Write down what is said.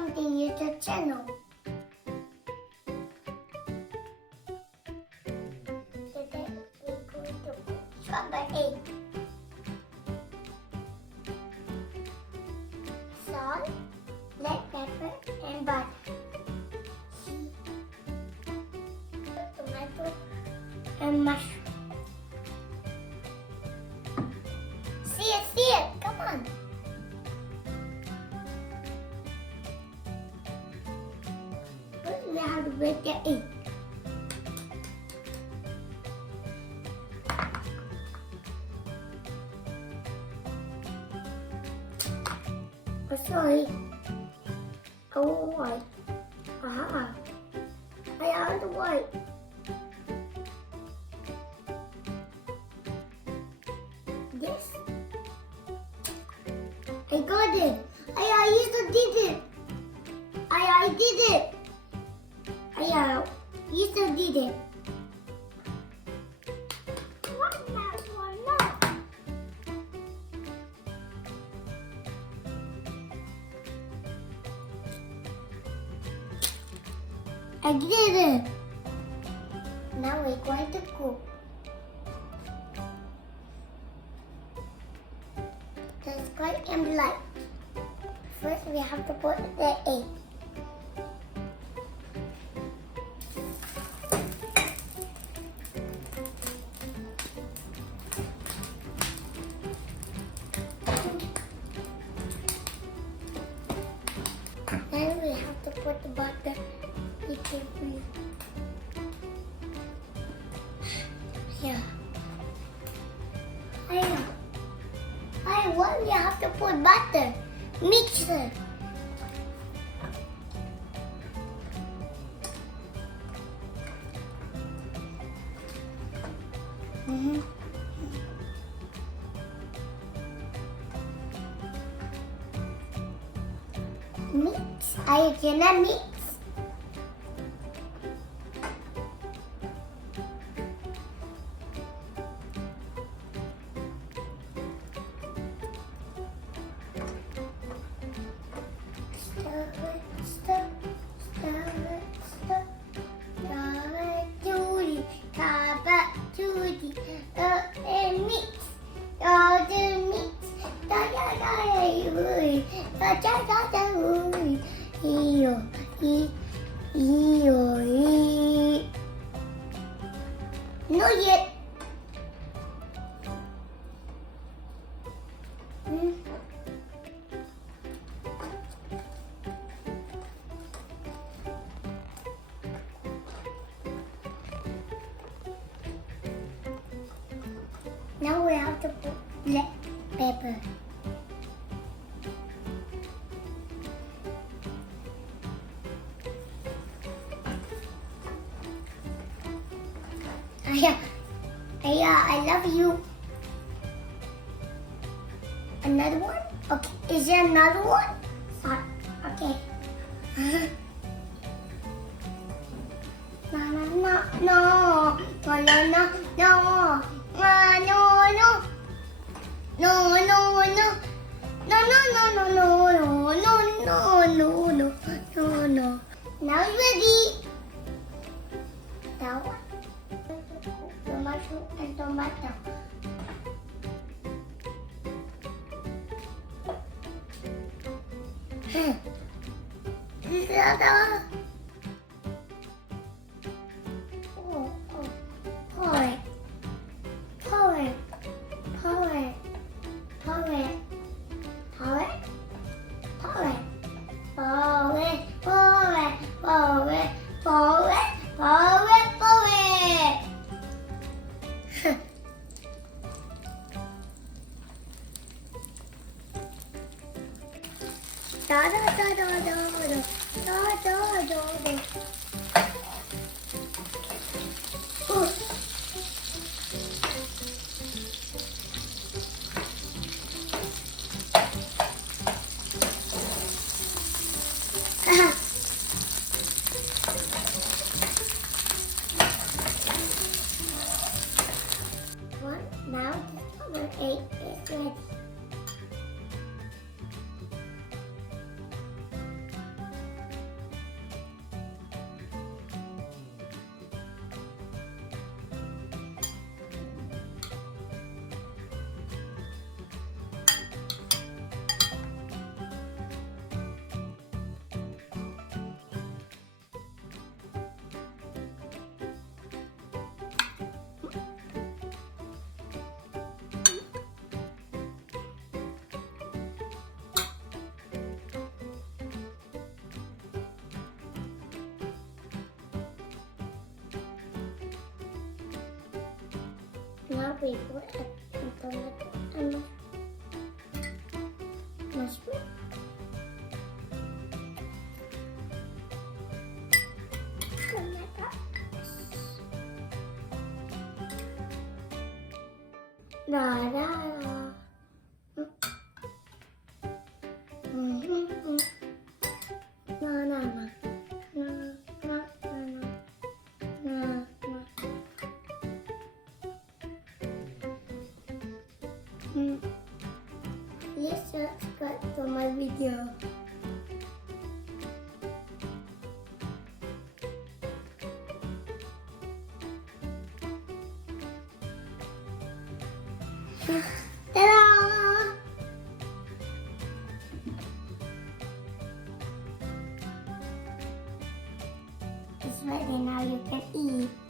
continue the channel. Today we're going to cook scrambled egg. Salt, black pepper, and butter. Tomato and mushroom. See it, come on. First we have to break the egg. Oh, sorry. Oh, white. Aha. I have the white. Yes. I got it. I used to did it. I did it. I used to did it. What now? What now? I did it. Now we're going to cook. That's quite and light. First, we have to put the egg. Then we have to put the butter. Yeah. Why we have to put butter? Mix it. Mix. Are you gonna mix? Not yet. Now we have to put black pepper. I love you. Another one? Okay. Is there another one? Sorry. Okay. No, no, no, no, no, no, no, no, no, no. No, no, no, no, no, no, no, no, no, no, no. Now it's ready. That one. The mushroom and tomato. Pour it. Pour it. Pour it. Pour it. Pour it. Pour it. Pour it. Pour it. Pour it. Pour it. Pour it. Pour it. Da da da da da da da da da. Now the number 8 is ready. people at tomato and mushroom. Da da da. Na na na. Na na na na. Na na. Please subscribe to my video. Ta-da! It's ready now, you can eat.